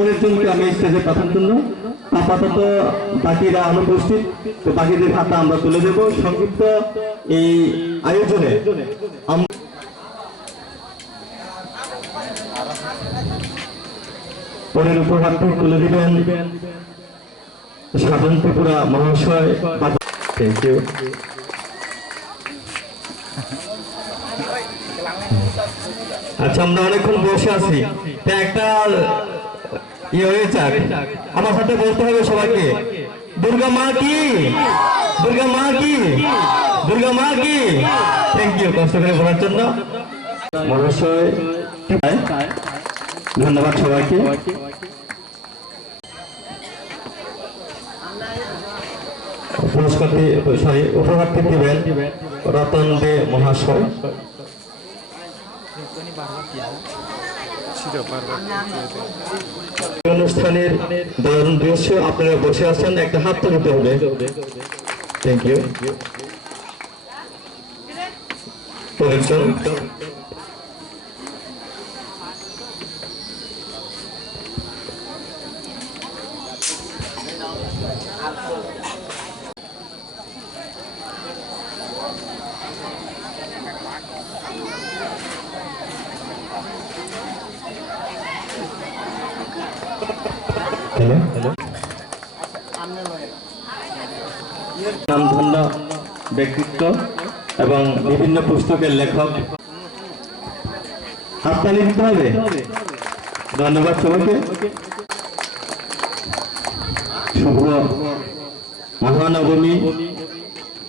আমি স্টেজে পাঠানোর জন্য আপাতত বাকিরা অনুপস্থিত, তো বাকিদের হাতে আমরা তুলে দেব সংক্ষিপ্ত এই আয়োজনে। পরের উপহারটি তুলে দিবেন সাধন ত্রিপুরা মহাশয়। Thank you. আচ্ছা, আমরা অনেকক্ষণ বসে আছি, একটা ইয়ে হয়ে যাক, আমার সাথে বলতে হবে সবাইকে, দুর্গা মা কি, দুর্গা মা কি, দুর্গা মা কি। থ্যাংক ইউ কষ্ট করে বলার জন্য মহাশয়। ধন্যবাদ সবাইকে। পুরস্কারটি উপহারটি দিবেন রতন দে মহাশয়। অনুষ্ঠানের দারুণ দৃশ্য, আপনারা বসে আছেন, একটা হাত তুলতে হবে। Thank you. নামধন্য ব্যক্তিত্ব এবং বিভিন্ন পুস্তকের লেখক, হাততালি দিতে হবে। ধন্যবাদ সবাইকে। শুভ মহানবমী,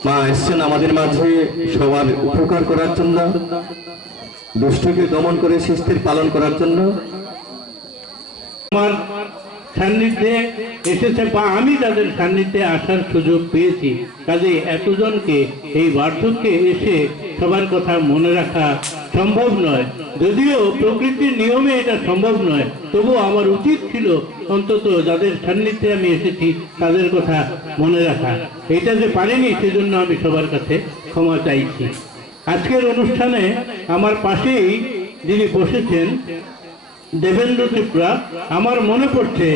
মা এসছেন আমাদের মাঝে সবার উপকার করার জন্য, দুষ্টকে দমন করে শিষ্টের পালন করার জন্য। আমার সান্নিধ্যে এসেছে বা আমি তাদের সান্নিধ্যে আসার সুযোগ পেয়েছি, কাজে এতজনকে এই বার্ধক্যে এসে সবার কথা মনে রাখা সম্ভব নয়। যদিও প্রকৃতির নিয়মে এটা সম্ভব নয়, তবুও আমার উচিত ছিল অন্তত যাদের সান্নিধ্যে আমি এসেছি তাদের কথা মনে রাখা। এটা যে পারিনি সেজন্য আমি সবার কাছে ক্ষমা চাইছি। আজকের অনুষ্ঠানে আমার পাশেই যিনি বসেছেন দেবেন্দ্র ত্রিপুরা, আমার মনে পড়ছে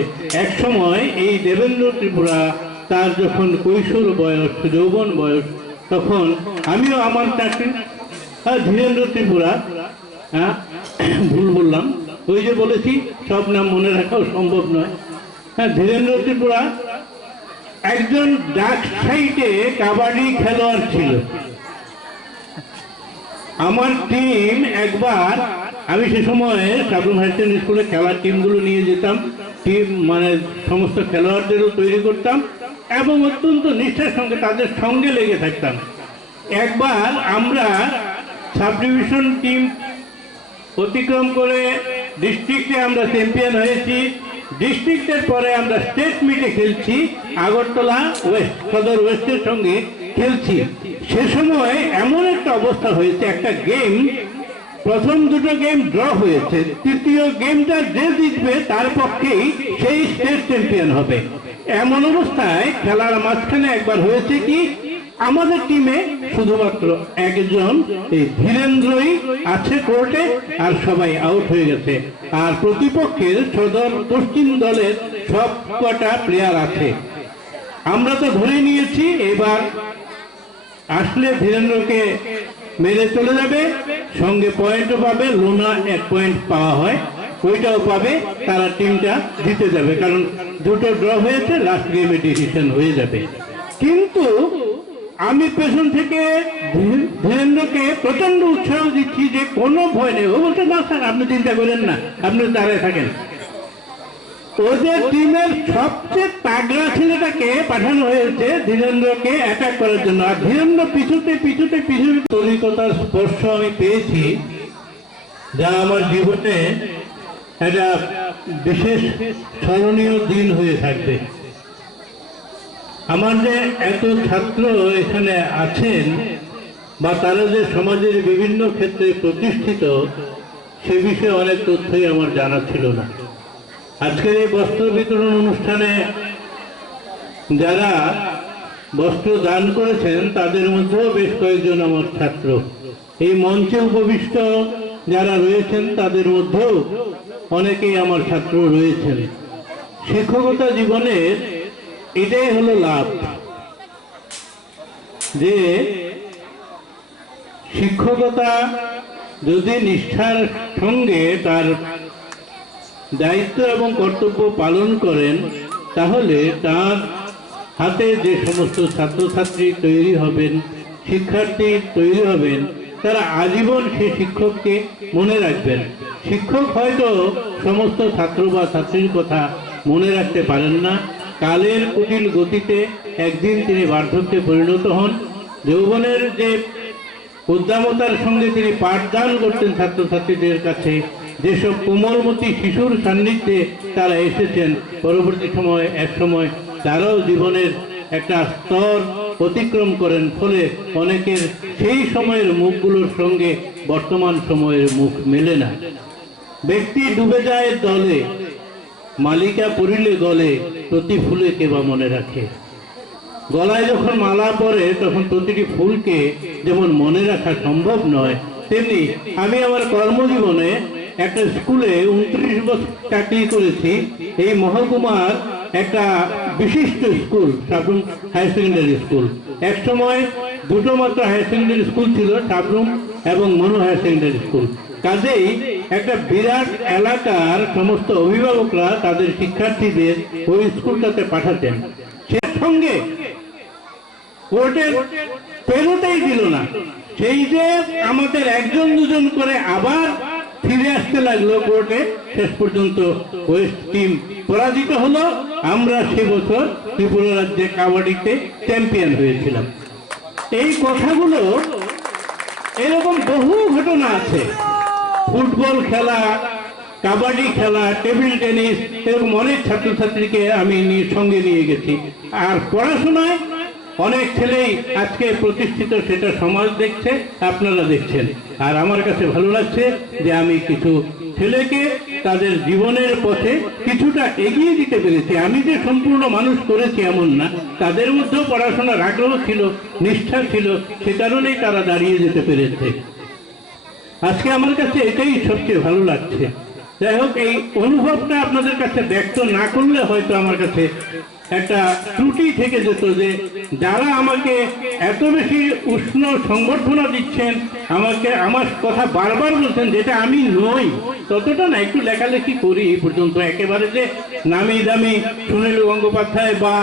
এক সময় এই দেবেন্দ্র ত্রিপুরা তার যখন কৈশোর বয়স, যৌবন বয়স, তখন আমিও আমার চাকরি, ধীরেন্দ্র ত্রিপুরা, ভুল বললাম, ওই যে বলেছি সব নাম মনে রাখাও সম্ভব নয়। ধীরেন্দ্র ত্রিপুরা একজন ডাক সাইটে কাবাডি খেলোয়াড় ছিল। আমার টিম একবার, আমি সে সময় সাবরুম হাই সেকেন্ডারি স্কুলে খেলার টিমগুলো নিয়ে যেতাম, টিম মানে সমস্ত খেলোয়াড়দেরও তৈরি করতাম এবং অত্যন্ত নিষ্ঠার সঙ্গে তাদের সঙ্গে লেগে থাকতাম। একবার আমরা সাব ডিভিশন টিম অতিক্রম করে ডিস্ট্রিক্টে আমরা চ্যাম্পিয়ন হয়েছি। ডিস্ট্রিক্টের পরে আমরা স্টেট মিটে খেলছি, আগরতলা ওয়েস্ট, সদর ওয়েস্টের সঙ্গে খেলছি। সে সময় এমন একটা অবস্থা হয়েছে, একটা গেম, প্রথম দুটো গেম ড্র হয়েছে, তৃতীয় গেমটা যে জিতবে তার পক্ষেই সেই স্টেট চ্যাম্পিয়ন হবে। এমন অবস্থায় খেলার মাঝখানে একবার হয়েছে কি, আমাদের টিমে শুধুমাত্র একজন এই ধীরেন্দ্রই আছে কোর্টে, আর সবাই আউট হয়ে গেছে। আর প্রতিপক্ষের সদর পশ্চিম দলের সব কটা প্লেয়ার আছে। আমরা তো ধরে নিয়েছি এবার আসলে ধীরেন্দ্রকে মেরে চলে যাবে, সঙ্গে পয়েন্টও পাবে, লোনা 1 পয়েন্ট পাওয়া হয়, ওইটাও পাবে, তারা টিমটা জিতে যাবে, কারণ দুটো ড্র হয়েছে, লাস্ট গেমে ডিসিশন হয়ে যাবে। কিন্তু আমি পেছন থেকে ধীরেন্দ্রকে প্রচন্ড উৎসাহ দিচ্ছি যে কোনো ভয় নেই। ও বলছে, না স্যার আপনি চিন্তা করেন না, আপনি দাঁড়িয়ে থাকেন। ওদের টিমের সবচেয়ে তাগড়া ছেলেটাকে পাঠানো হয়েছে ধীরেন্দ্রকে অ্যাটাক করার জন্য, আর ধীরেন্দ্র পিছুতে পিছুতে পিছুতে তরিকতার স্পর্শ আমি পেয়েছি, যা আমার জীবনে একটা বিশেষ স্মরণীয় দিন হয়ে থাকবে। আমার যে এত ছাত্র এখানে আছেন বা তারা যে সমাজের বিভিন্ন ক্ষেত্রে প্রতিষ্ঠিত, সে বিষয়ে অনেক তথ্যই আমার জানা ছিল না। আজকের এই বস্ত্র বিতরণ অনুষ্ঠানে যারা বস্ত্র দান করেছেন তাদের মধ্যেও বেশ কয়েকজন আমার ছাত্র। এই মঞ্চে উপবিষ্ট যারা রয়েছেন তাদের মধ্যেও অনেকেই আমার ছাত্র রয়েছেন। শিক্ষকতা জীবনের এটাই হলো লাভ, যে শিক্ষকতা যদি নিষ্ঠার সঙ্গে তার দায়িত্ব এবং কর্তব্য পালন করেন, তাহলে তার হাতে যে সমস্ত ছাত্রছাত্রী তৈরি হবেন, শিক্ষার্থী তৈরি হবেন, তারা আজীবন সেই শিক্ষককে মনে রাখবেন। শিক্ষক হয়তো সমস্ত ছাত্র বা ছাত্রীর কথা মনে রাখতে পারেন না, কালের কুটিল গতিতে একদিন তিনি বার্ধক্যে পরিণত হন। যৌবনের যে উদ্দামতার সঙ্গে তিনি পাঠদান করতেন ছাত্রছাত্রীদের কাছে, যেসব কোমলমতি শিশুর সান্নিধ্যে তারা এসেছেন, পরবর্তী সময় এক সময় তারাও জীবনের একটা স্তর অতিক্রম করেন, ফলে অনেকের সেই সময়ের মুখগুলোর সঙ্গে বর্তমান সময়ের মুখ মেলে না। ব্যক্তি ডুবে যায় দলে, মালিকা পড়িলে গলে, প্রতি ফুলে কেবা মনে রাখে। গলায় যখন মালা পরে তখন প্রতিটি ফুলকে যেমন মনে রাখা সম্ভব নয়, তেমনি আমি আমার কর্মজীবনে একটা স্কুলে 29 বছর চাকরি করেছি। এই মহকুমার একটা বিশিষ্ট school Sabroom higher secondary school. এক সময় দুটো মাত্র হায়ার সেকেন্ডারি স্কুল ছিল, সাবরুম এবং মনু হায়ার সেকেন্ডারি স্কুল। কাজেই একটা বিরাট এলাকার সমস্ত অভিভাবকরা তাদের শিক্ষার্থীদের ওই স্কুলটাতে পাঠাতেন। সে সঙ্গে কোর্টের পেরোতেই দিল না, সেই যে আমাদের একজন দুজন করে আবার ফিরে আসতে লাগলো কোর্টে। শেষ পর্যন্ত ওয়েস্ট টিম পরাজিত হলো। আমরা সে বছর ত্রিপুরা রাজ্যে কাবাডিতে চ্যাম্পিয়ন হয়েছিলাম। এই কথাগুলো, এরকম বহু ঘটনা আছে। ফুটবল খেলা, কাবাডি খেলা, টেবিল টেনিস, এরকম অনেক ছাত্রছাত্রীকে আমি সঙ্গে নিয়ে গেছি। আর পড়াশোনায় অনেক ছেলেই আজকে প্রতিষ্ঠিত, সেটা সমাজ দেখছে, আপনারা দেখছেন। আর আমার কাছে ভালো লাগছে যে আমি কিছু ছেলেকে তাদের জীবনের পথে কিছুটা এগিয়ে দিতে পেরেছি। আমি যে সম্পূর্ণ মানুষ করেছি এমন না, তাদের মধ্যেও পড়াশোনার আগ্রহ ছিল, নিষ্ঠা ছিল, সে কারণেই তারা দাঁড়িয়ে যেতে পেরেছে। আজকে আমার কাছে এটাই সবচেয়ে ভালো লাগছে। যাই হোক, এই অনুভবটা আপনাদের কাছে ব্যক্ত না করলে হয়তো আমার কাছে একটা ত্রুটি থেকে যেত, যে যারা আমাকে এত বেশি উষ্ণ সংবর্ধনা দিচ্ছেন, আমাকে আমার কথা বারবার বলছেন, যেটা আমি নই, ততটা না, একটু লেখালেখি করি এই পর্যন্ত। একেবারে যে নামি দামি সুনীল গঙ্গোপাধ্যায় বা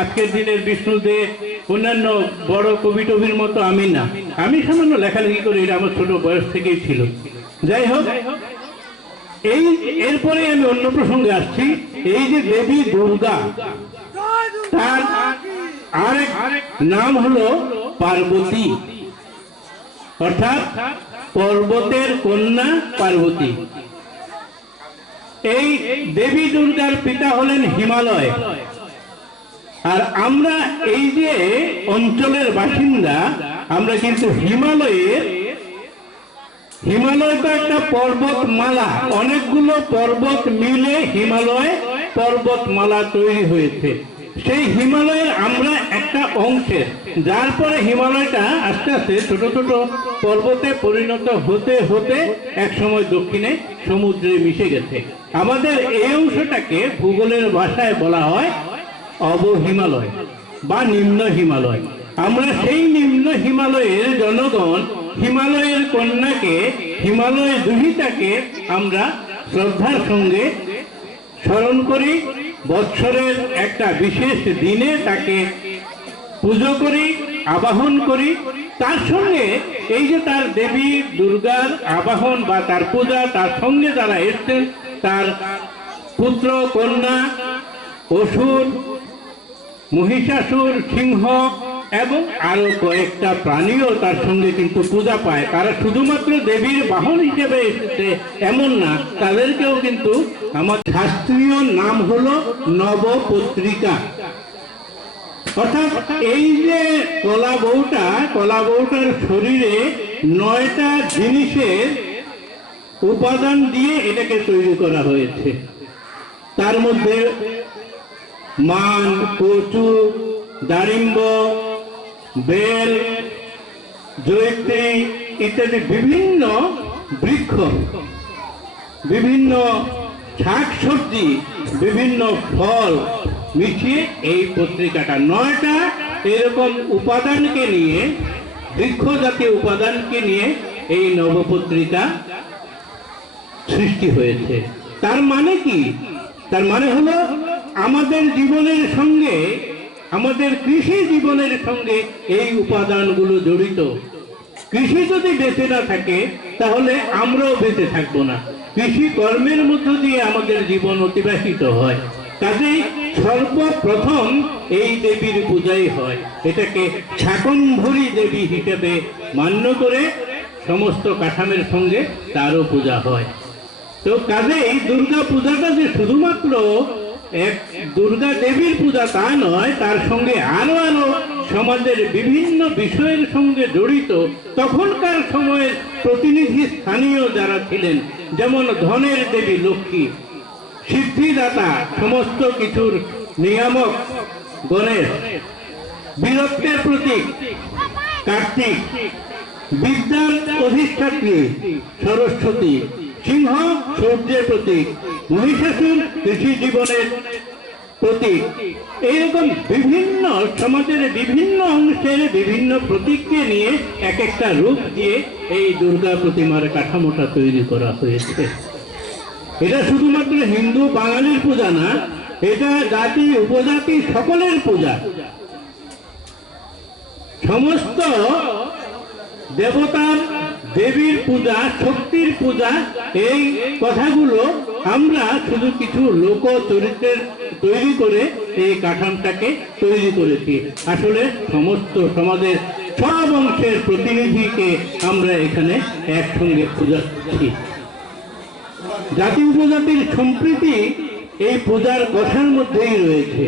আজকের দিনের বিষ্ণু দে, অন্যান্য বড় কবি টবির মতো আমি না। আমি সামান্য লেখালেখি করি, এটা আমার ছোট বয়স থেকেই ছিল। যাই হোক, এরপরে আমি অন্য প্রসঙ্গে আসছি। এই যে দেবী দুর্গা, তার আরেক নাম হলো পার্বতী, অর্থাৎ পর্বতের কন্যা পার্বতী। এই দেবী দুর্গার পিতা হলেন হিমালয়। আর আমরা এই যে অঞ্চলের বাসিন্দা, আমরা কিন্তু হিমালয় তো একটা পর্বতমালা, অনেকগুলো পর্বত মিলে হিমালয় পর্বতমালা তৈরি হয়েছে। সেই হিমালয়ের আমরা একটা অংশের, যার পরে হিমালয়টা আস্তে আস্তে ছোট ছোট পর্বতে পরিণত হতে হতে একসময় দক্ষিণে সমুদ্রে মিশে গেছে। আমাদের এই অংশটাকে ভূগোলের ভাষায় বলা হয় অবহিমালয় বা নিম্ন হিমালয়। আমরা সেই নিম্ন হিমালয়ের জনগণ, হিমালয়ের কন্যাকে, হিমালয় দুহিতাকে আমরা শ্রদ্ধার সঙ্গে স্মরণ করি। বৎসরের একটা বিশেষ দিনে তাকে পুজো করি, আবাহন করি। তার সঙ্গে এই যে তার দেবী দুর্গার আবাহন বা তার পূজা, তার সঙ্গে যারা এসছেন, তার পুত্র কন্যা, অসুর, মহিষাসুর, সিংহ এবং আরো কয়েকটা প্রাণীও তার সঙ্গে কিন্তু পূজা পায়। তারা শুধুমাত্র দেবীর বাহন হিসেবে এসেছে এমন না, তাদেরকেও কিন্তু আমার শাস্ত্রীয় নাম হলো নবপত্রিকা। অর্থাৎ এই যে কলা বউটার শরীরে 9টা জিনিসের উপাদান দিয়ে এটাকে তৈরি করা হয়েছে। তার মধ্যে মান, কচু, দারিম্ব, বেল, জয়িত্রী ইত্যাদি বিভিন্ন বৃক্ষ, বিভিন্ন শাক সবজি, বিভিন্ন ফল মিশিয়ে এই পত্রিকাটা 9টা এরকম উপাদানকে নিয়ে, বৃক্ষ জাতীয় উপাদানকে নিয়ে এই নবপত্রিকা সৃষ্টি হয়েছে। তার মানে কি? তার মানে হলো আমাদের জীবনের সঙ্গে, আমাদের কৃষি জীবনের সঙ্গে এই উপাদানগুলো জড়িত। কৃষি যদি বেঁচে না থাকে তাহলে আমরাও বেঁচে থাকবো না। কৃষি কর্মের মধ্য দিয়ে আমাদের জীবন অতিবাহিত হয়। কাজেই সর্বপ্রথম এই দেবীর পূজাই হয়। এটাকে শাকম্ভরী দেবী হিসেবে মান্য করে সমস্ত কাঠামের সঙ্গে তারও পূজা হয়। তো কাজেই দুর্গা পূজাটা যে শুধুমাত্র এক দুর্গা দেবীর পূজা তা নয়, তার সঙ্গে আরো আরো সমাজের বিভিন্ন বিষয়ের সঙ্গে জড়িত তখনকার সময়ের প্রতিনিধি স্থানীয় যারা ছিলেন, যেমন ধনের দেবী লক্ষ্মী, সিদ্ধিদাতা, সমস্ত কিছুর নিয়ামক গণেশ, বীরত্বের প্রতীক কার্তিক, বিদ্যার অধিষ্ঠাত্রী সরস্বতী, সিংহ সূর্যের প্রতীক, মহিষাসুর কৃষি জীবনের প্রতীক। এইরকম বিভিন্ন সমাজের বিভিন্ন অংশের বিভিন্ন প্রতীককে নিয়ে এক একটা রূপ দিয়ে এই দুর্গা প্রতিমার কাঠামোটা তৈরি করা হয়েছে। এটা শুধুমাত্র হিন্দু বাঙালির পূজা না, এটা জাতি উপজাতি সকলের পূজা। সমস্ত দেবতার, দেবীর পূজা, শক্তির পূজা, এই কথাগুলো আমরা শুধু কিছু লোক চরিত্রের তৈরি করে এই কাঠামটাকে তৈরি করেছি। আসলে সমস্ত সমাজের সব অংশের প্রতিনিধিকে আমরা এখানে একসঙ্গে পূজা করছি। জাতি উপজাতির সম্প্রীতি এই পূজার কথার মধ্যেই রয়েছে।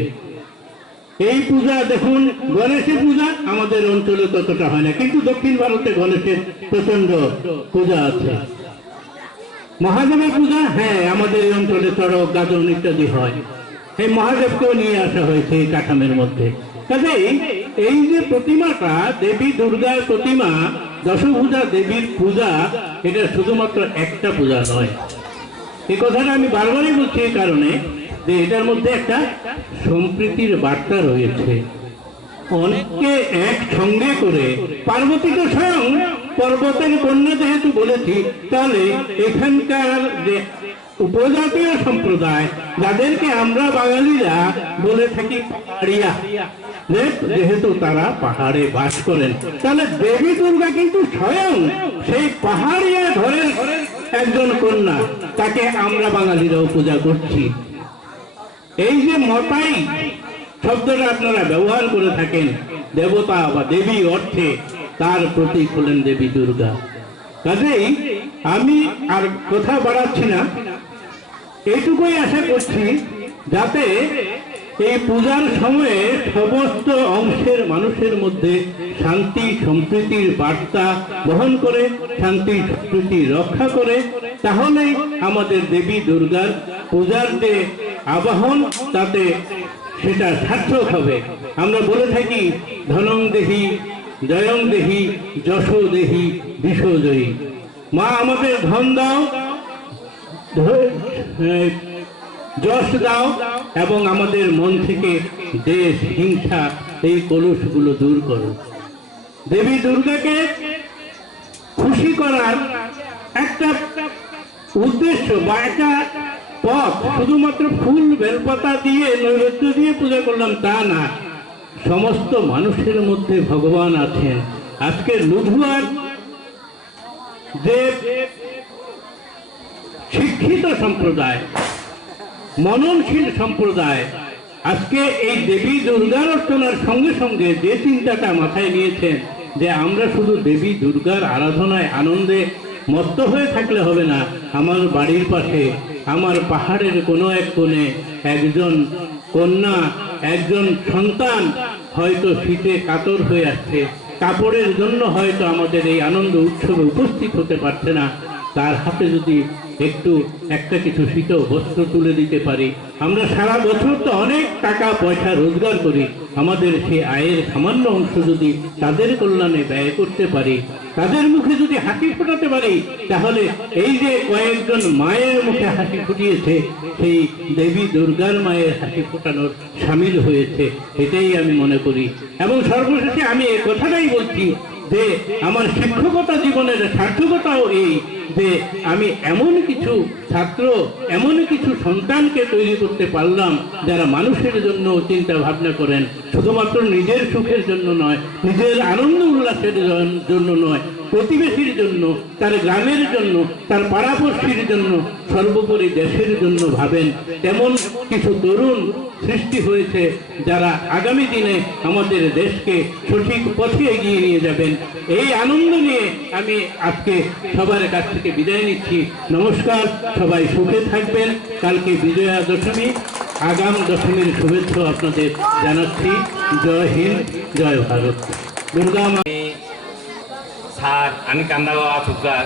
এই পূজা দেখুন, গণেশের পূজা আমাদের অঞ্চলে ততটা হয় না, কিন্তু দক্ষিণ ভারতে গণেশের প্রচন্ড পূজা আছে। মহাদেবের পূজা, হ্যাঁ, আমাদের এই অঞ্চলে চড়ক, গাজন ইত্যাদি হয়। এই মহাদেবকেও নিয়ে আসা হয়েছে এই কাঠামের মধ্যে। কাজেই এই যে প্রতিমাটা, দেবী দুর্গার প্রতিমা, দশভূজা দেবীর পূজা, এটা শুধুমাত্র একটা পূজা নয়। এই কথাটা আমি বারবারই বলছি এই কারণে যে এটার মধ্যে একটা সম্প্রীতির বার্তা রয়েছে। অনেককে এক সঙ্গে করে, পার্বতী তো স্বয়ং পর্বতের কন্যা যেহেতু বলেছি, তাহলে এখানকার যে উপজাতীয় সম্প্রদায়, যাদেরকে আমরা বাঙালিরা বলে থাকি পাহাড়িয়া, যেহেতু তারা পাহাড়ে বাস করেন, তাহলে দেবী দুর্গা কিন্তু স্বয়ং সেই পাহাড়িয়া ঘরের একজন কন্যা। তাকে আমরা বাঙালিরাও পূজা করছি। এই যে মতাই শব্দটা আপনারা ব্যবহার করে থাকেন দেবতা বা দেবী অর্থে, তার প্রতীক হলেন দেবী দুর্গা। কাজেই আমি আর কথা বাড়াচ্ছি না, এইটুকুই আশা করছি যাতে এই পূজার সময়ে সমস্ত অংশের মানুষের মধ্যে শান্তি সম্প্রীতির বার্তা বহন করে, শান্তি সম্প্রীতি রক্ষা করে, তাহলেই আমাদের দেবী দুর্গার পূজার যে আবাহন, তাতে সেটা সার্থক হবে। আমরা বলে থাকি ধনং দেহি, জয়ং দেহি, যশ দেহি, বিশ্বজয়ী। মা আমাদের ধন দাও, যশ দাও, এবং আমাদের মন থেকে দেশ, হিংসা, এই কলুষগুলো দূর করো। দেবী দুর্গাকে খুশি করার একটা উদ্দেশ্য বা একটা পথ শুধুমাত্র ফুল বেলপাতা দিয়ে, নৈবেদ্য দিয়ে পূজা করলাম তা না। সমস্ত মানুষের মধ্যে ভগবান আছেন। আজকে লুধুয়ার যে শিক্ষিত সম্প্রদায়, মননশীল সম্প্রদায়, আজকে এই দেবী দুর্গার অর্চনার সঙ্গে সঙ্গে যে চিন্তাটা মাথায় নিয়েছেন যে আমরা শুধু দেবী দুর্গার আরাধনায় আনন্দে মত্ত হয়ে থাকলে হবে না, আমার বাড়ির পাশে, আমার পাহাড়ের কোনো এক কোণে একজন কন্যা, একজন সন্তান হয়তো শীতে কাতর হয়ে আসছে, কাপড়ের জন্য হয়তো আমাদের এই আনন্দ উৎসবে উপস্থিত হতে পারছে না, তার হাতে যদি একটু একটা কিছু শীত বস্ত্র তুলে দিতে পারি। আমরা সারা বছর তো অনেক টাকা পয়সা রোজগার করি, আমাদের সে আয়ের সামান্য অংশ যদি তাদের কল্যাণে ব্যয় করতে পারি, তাদের মুখে যদি হাসি ফোটাতে পারি, তাহলে এই যে কয়েকজন মায়ের মুখে হাসি ফুটিয়েছে, সেই দেবী দুর্গার মায়ের হাসি ফোটানোর সামিল হয়েছে, এটাই আমি মনে করি। এবং সর্বশেষে আমি এই কথাটাই বলছি যে আমার শিক্ষকতা জীবনের সার্থকতাও এই যে আমি এমন কিছু ছাত্র, এমন কিছু সন্তানকে তৈরি করতে পারলাম যারা মানুষের জন্য চিন্তা ভাবনা করেন, শুধুমাত্র নিজের সুখের জন্য নয়, নিজের আনন্দ উল্লাসের জন্য নয়, প্রতিবেশীর জন্য, তার গ্রামের জন্য, তার পাড়াপড়শির জন্য, সর্বোপরি দেশের জন্য ভাবেন। তেমন কিছু তরুণ সৃষ্টি হয়েছে যারা আগামী দিনে আমাদের দেশকে সঠিক পথে এগিয়ে নিয়ে যাবেন। এই আনন্দ নিয়ে আমি আজকে সবার কাছ থেকে বিদায় নিচ্ছি। নমস্কার, সবাই সুখে থাকবেন। কালকে বিজয়া দশমী, আগাম দশমীর শুভেচ্ছা আপনাদের জানাচ্ছি। জয় হিন্দ, জয় ভারত। দুর্গা মা সার আমি কান্দাগাঁও আচুকা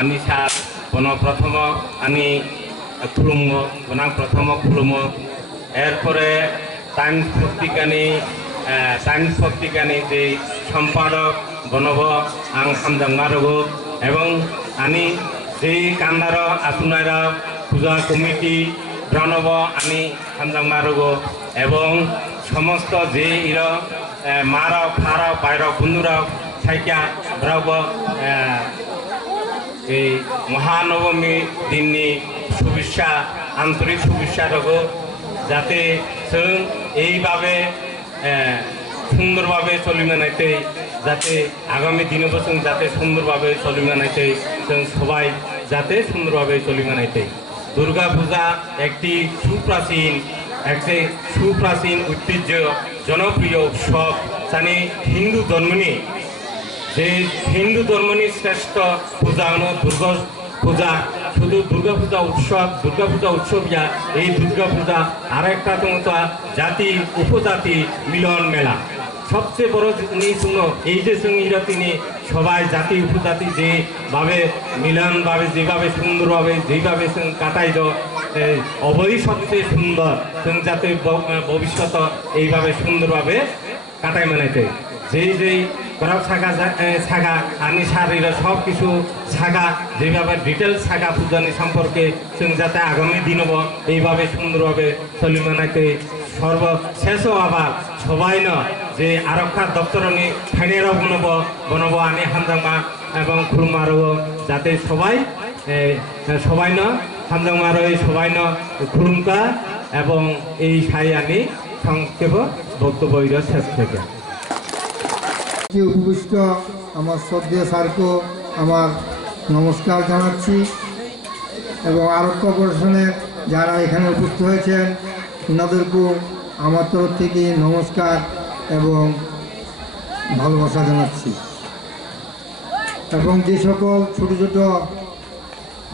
আনি সার বন প্রথম আমি খুলুমো বনাং প্রথম খুলুমো এরপরে টাইমস পত্রিকানি যে সম্পাদক বনব আং হামজাংমারগো এবং আমি যেই কান্দার আসুনার পূজা কমিটি প্রণব আমি হামজাংমারগো এবং সমস্ত যে ইর মার ফার বাইর বন্ধুরা সাইকা ব্রাব এই মহানবমী দিননি শুভেচ্ছা, আন্তরিক শুভেচ্ছা রগো যাতে जों এইভাবে সুন্দরভাবে চলিমানাইতে, যাতে আগামী দিনেও जों যাতে সুন্দরভাবে চলিমানাইতে, जों সবাই যাতে সুন্দরভাবে চলিমানাইতে। দুর্গা পূজা একটি সুপ্রাচীন ঐতিহ্য জনপ্রিয় উৎসব, জানি হিন্দু ধর্মনি যে হিন্দু ধর্মনি শ্রেষ্ঠ পূজা হল দুর্গা পূজা। শুধু দুর্গা পূজা উৎসব ইয়া এই দুর্গা পূজা আর একটা তোমার জাতি উপজাতি মিলন মেলা। সবচেয়ে বড় জিনিস হলো এই যে সঙ্গীরা তিনি সবাই জাতি উপজাতি যেভাবে মিলনভাবে যেভাবে সুন্দরভাবে যেভাবে কাটাই অবৈ সবচেয়ে সুন্দর যাতে ভবিষ্যৎ এইভাবে সুন্দরভাবে কাটাই মানাইতে যেই করার ছাগা আনি সারিরা সব কিছু ছাগা যেভাবে ডিটেলস ছাগা পূজানি সম্পর্কে যাতে আগামী দিনব এইভাবে সুন্দরভাবে চলি মানাইতে সর্বশেষ আবার সবাই ন যে আরক্ষা দপ্তরনি ফাইনেরাও বনব আনি হামজাংমা এবং খুলুমারও যাতে সবাই ন হামজাংমার সবাই ন খুলুমকা এবং এই সাই আনি সংক্ষেপ বক্তব্য শেষ থেকে উপবিষ্ট আমার শ্রদ্ধেয় স্যারকে আমার নমস্কার জানাচ্ছি এবং আরক্ষা প্রশাসনের যারা এখানে উপস্থিত হয়েছেন ওনাদেরকেও আমার তরফ থেকে নমস্কার এবং ভালোবাসা জানাচ্ছি এবং যে সকল ছোটো ছোটো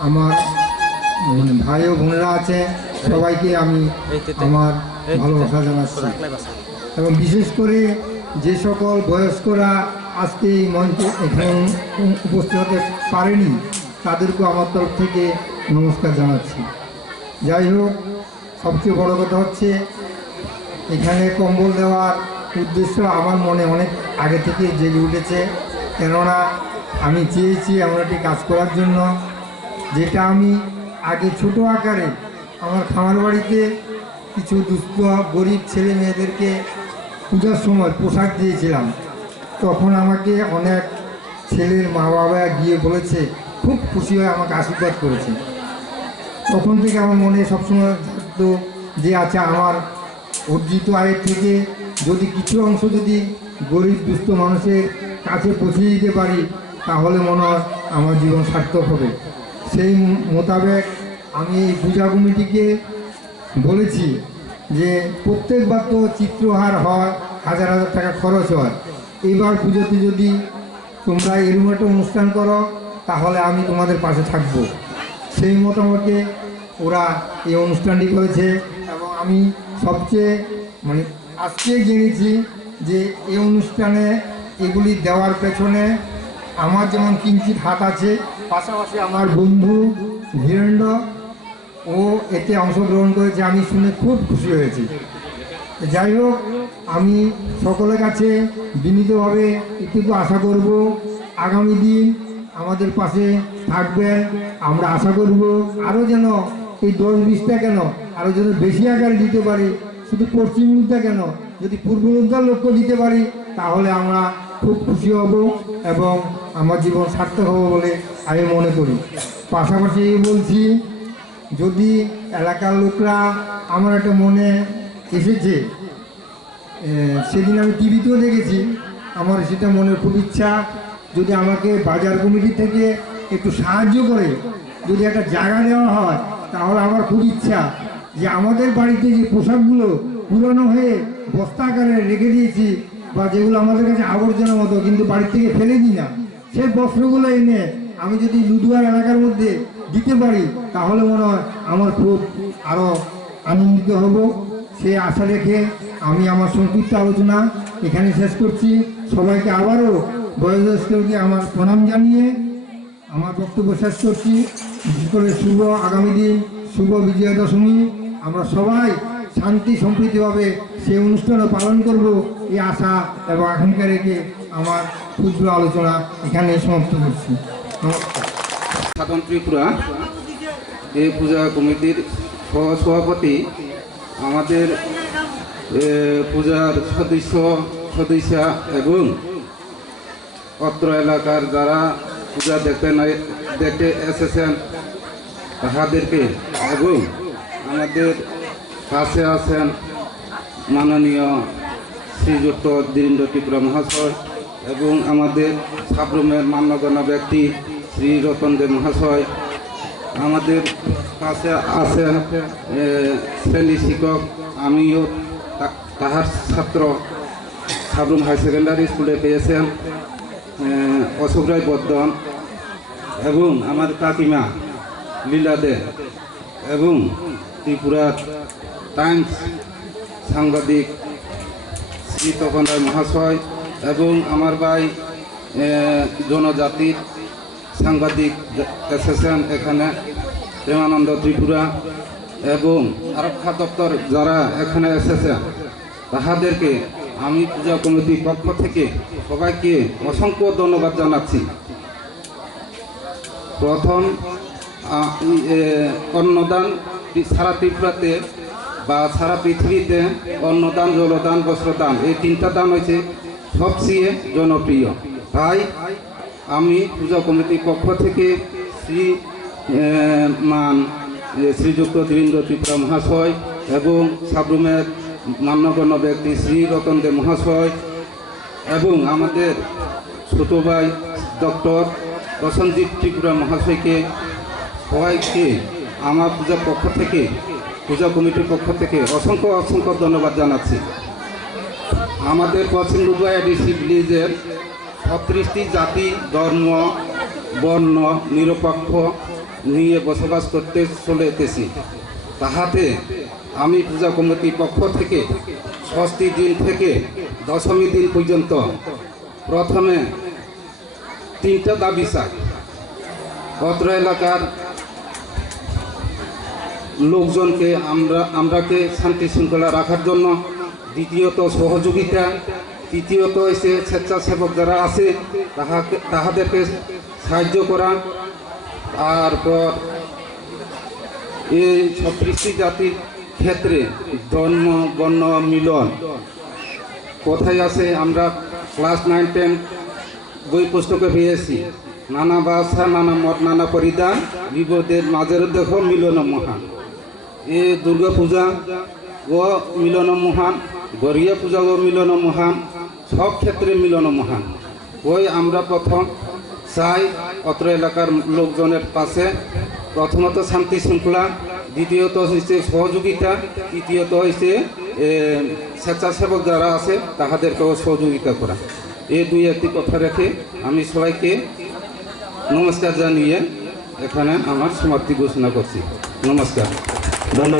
আমার ভাই ও বোনেরা আছে সবাইকে আমি আমার ভালোবাসা জানাচ্ছি এবং বিশেষ করে যে সকল বয়স্করা আজকে এই মঞ্চে এখানে উপস্থিত হতে পারেনি তাদেরকেও আমার তরফ থেকে নমস্কার জানাচ্ছি। যাই হোক, সবচেয়ে বড় কথা হচ্ছে এখানে কম্বল দেওয়ার উদ্দেশ্য আমার মনে অনেক আগে থেকে জেগে উঠেছে, কেননা আমি চেয়েছি এমন একটি কাজ করার জন্য যেটা আমি আগে ছোট আকারে আমার খামার বাড়িতে কিছু দুস্থ গরিব ছেলে মেয়েদেরকে পূজার সময় পোশাক দিয়েছিলাম। তখন আমাকে অনেক ছেলের মা বাবা গিয়ে বলেছে, খুব খুশি হয়ে আমাকে আশীর্বাদ করেছে। তখন থেকে আমার মনে সবসময় থাকতো যে আচ্ছা আমার অর্জিত আয়ের থেকে যদি কিছু অংশ যদি গরিব দুস্থ মানুষের কাছে পৌঁছে দিতে পারি তাহলে মনে হয় আমার জীবন সার্থক হবে। সেই মোতাবেক আমি এই পূজা কমিটিকে বলেছি যে প্রত্যেকবার তো চিত্রহার হয়, হাজার হাজার টাকা খরচ হয়, এইবার পুজোতে যদি তোমরা এরকম একটা অনুষ্ঠান করো তাহলে আমি তোমাদের পাশে থাকব। সেই মতামতে ওরা এই অনুষ্ঠানটি করেছে এবং আমি সবচেয়ে আজকে জেনেছি যে এই অনুষ্ঠানে এগুলি দেওয়ার পেছনে আমার যেমন কিঞ্চিত হাত আছে, পাশাপাশি আমার বন্ধু ধীরেন্দ্র ও এতে অংশগ্রহণ করেছে, আমি শুনে খুব খুশি হয়েছি। যাই হোক, আমি সকলের কাছে বিনীতভাবে এটুকু আশা করব আগামী দিন আমাদের পাশে থাকবেন। আমরা আশা করব আরও যেন এই 10-20টা কেন আরও যেন বেশি আকারে দিতে পারি। শুধু পশ্চিম মুদ্রা কেন, যদি পূর্ব মুদ্রার লক্ষ্য দিতে পারি তাহলে আমরা খুব খুশি হব এবং আমার জীবন সার্থক হব বলে আমি মনে করি। পাশাপাশি বলছি, যদি এলাকার লোকরা আমার একটা মনে এসেছে, সেদিন আমি টিভিতেও দেখেছি, আমার সেটা মনের খুব ইচ্ছা, যদি আমাকে বাজার কমিটি থেকে একটু সাহায্য করে যদি একটা জায়গা দেওয়া হয়, তাহলে আমার খুব ইচ্ছা যে আমাদের বাড়িতে যে পোশাকগুলো পুরনো হয়ে বস্তা আকারে রেখে দিয়েছি বা যেগুলো আমাদের কাছে আবর্জনা মতো কিন্তু বাড়ি থেকে ফেলে দিই না, সেই বস্ত্রগুলো এনে আমি যদি লুধুয়ার এলাকার মধ্যে দিতে পারি তাহলে মনে হয় আমার খুব আরও আনন্দিত হব। সেই আশা রেখে আমি আমার সংক্ষিপ্ত আলোচনা এখানে শেষ করছি। সবাইকে আবারও বয়োজ্যেষ্ঠকে আমার প্রণাম জানিয়ে আমার বক্তব্য শেষ করছি। বিশেষ করে শুভ আগামী দিন, শুভ বিজয়া দশমী, আমরা সবাই শান্তি সম্প্রীতিভাবে সেই অনুষ্ঠানও পালন করব এই আশা এবং আকাঙ্ক্ষা রেখে আমার ক্ষুদ্র আলোচনা এখানে সমাপ্ত করছি। নমস্কার। সাধন ত্রিপুরা এই পূজা কমিটির সভাপতি, আমাদের পূজার সদস্য এবং অত্র এলাকার যারা পূজা দেখতে এসেছেন তাহাদেরকে, এবং আমাদের কাছে আছেন মাননীয় শ্রীযুক্ত ধীরেন্দ্র ত্রিপুরা মহাশয় এবং আমাদের সাবরুমের মান্যগণ্য ব্যক্তি শ্রী রতন দেব মহাশয়, আমাদের কাছে আছেন শ্রেণী শিক্ষক, আমিও তাহার ছাত্র সাবরুম হাই সেকেন্ডারি স্কুলে পেয়েছেন অশোক রায় বর্ধন, এবং আমার কাকিমা লীলা দে, এবং ত্রিপুরা টাইমস সাংবাদিক শ্রী তপন রায় মহাশয়, এবং আমার ভাই জনজাতির সাংবাদিক এসেছেন এখানে প্রেমানন্দ ত্রিপুরা, এবং আরক্ষা দপ্তর যারা এখানে এসেছেন তাহাদেরকে আমি পূজা কমিটির পক্ষ থেকে সবাইকে অসংখ্য ধন্যবাদ জানাচ্ছি। প্রথম অন্নদান সারা ত্রিপুরাতে বা সারা পৃথিবীতে অন্নদান, জলদান, বস্ত্রদান, এই 3টা দান হয়েছে সবচেয়ে জনপ্রিয়। তাই আমি পূজা কমিটির পক্ষ থেকে শ্রীযুক্ত ধীরেন্দ্র ত্রিপুরা মহাশয় এবং সাবরুমের মান্যগণ্য ব্যক্তি শ্রী রতন দেব মহাশয় এবং আমাদের ছোট ভাই ডক্টর প্রসেনজিৎ ত্রিপুরা মহাশয়কে সবাইকে আমার পূজা কমিটির পক্ষ থেকে অসংখ্য ধন্যবাদ জানাচ্ছি। আমাদের পশ্চিম লুধুয়া এডিসি ভিলেজের 36টি জাতি, ধর্ম, বর্ণ নিরপেক্ষ নিয়ে বসবাস করতে চলেতেছি। তাহাতে আমি পূজা কমিটির পক্ষ থেকে ষষ্ঠী দিন থেকে দশমী দিন পর্যন্ত প্রথমে 3টা দাবি চাই। অত্র এলাকার লোকজনকে আমরাকে শান্তি শৃঙ্খলা রাখার জন্য, দ্বিতীয়ত সহযোগিতা, তৃতীয়ত এসে স্বেচ্ছাসেবক যারা আছে তাহাদেরকে সাহায্য করা। তারপর এই 36টি জাতির ক্ষেত্রে ধর্ম বর্ণ মিলন কোথায় আছে, আমরা ক্লাস 9-10 বই পুস্তকে পেয়েছি। নানা ভাষা, নানা মত, নানা পরিধান, বিপদের মাঝের দেখো মিলন মহান। এ দুর্গা পূজা ও মিলন মহান, গরিয়া পূজা ও মিলন মহান, সব ক্ষেত্রে মিলন মহান। ওই আমরা প্রথম চাই অত্র এলাকার লোকজনের পাশে প্রথমত শান্তি শৃঙ্খলা, দ্বিতীয়ত হচ্ছে সহযোগিতা, তৃতীয়ত হচ্ছে স্বেচ্ছাসেবক যারা আছে তাহাদেরকেও সহযোগিতা করা। এই 2-1টি কথা রেখে আমি সবাইকে নমস্কার জানিয়ে এখানে আমার সমাপ্তি ঘোষণা করছি। নমস্কার। ধন্যবাদ।